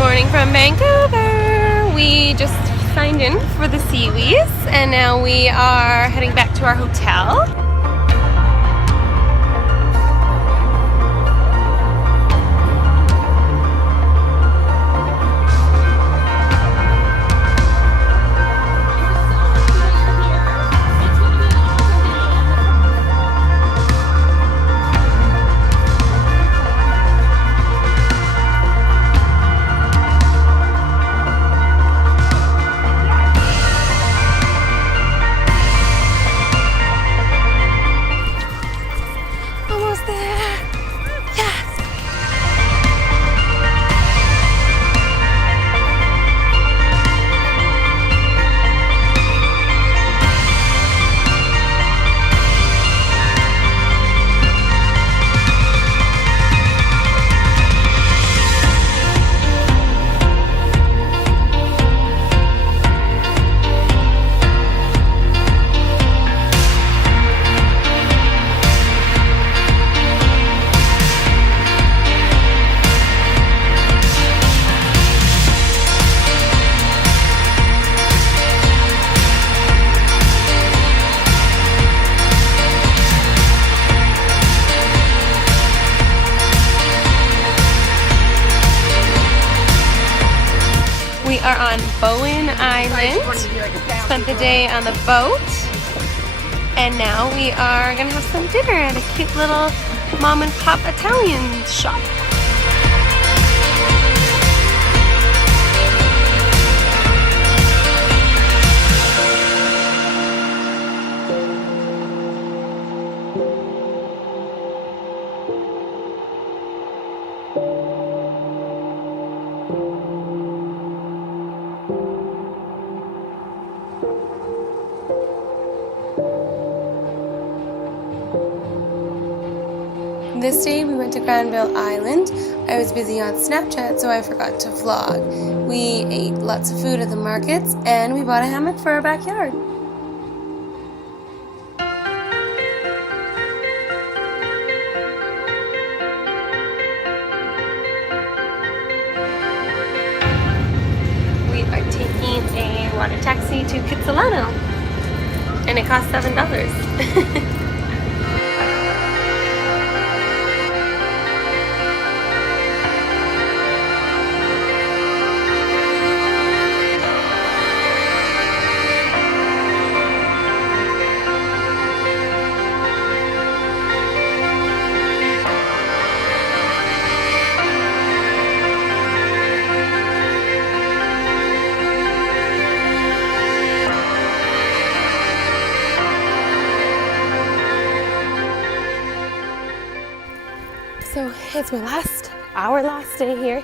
morning from Vancouver. We just signed in for the Seawheeze and now we are heading back to our hotel. Almost there. Yes. We are on Bowen Island. Spent the day on the boat. And now we are gonna have some dinner at a cute little mom and pop Italian shop. This day we went to Granville Island. I was busy on Snapchat, so I forgot to vlog. We ate lots of food at the markets and we bought a hammock for our backyard. We are taking a water taxi to Kitsilano and it costs $7. So it's our last day here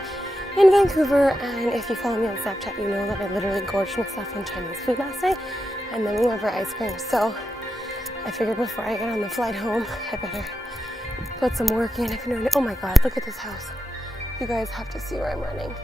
in Vancouver, and if you follow me on Snapchat, you know that I literally gorged myself on Chinese food last night, and then we went for ice cream. So I figured before I get on the flight home, I better put some work in. Oh my God, look at this house. You guys have to see where I'm running.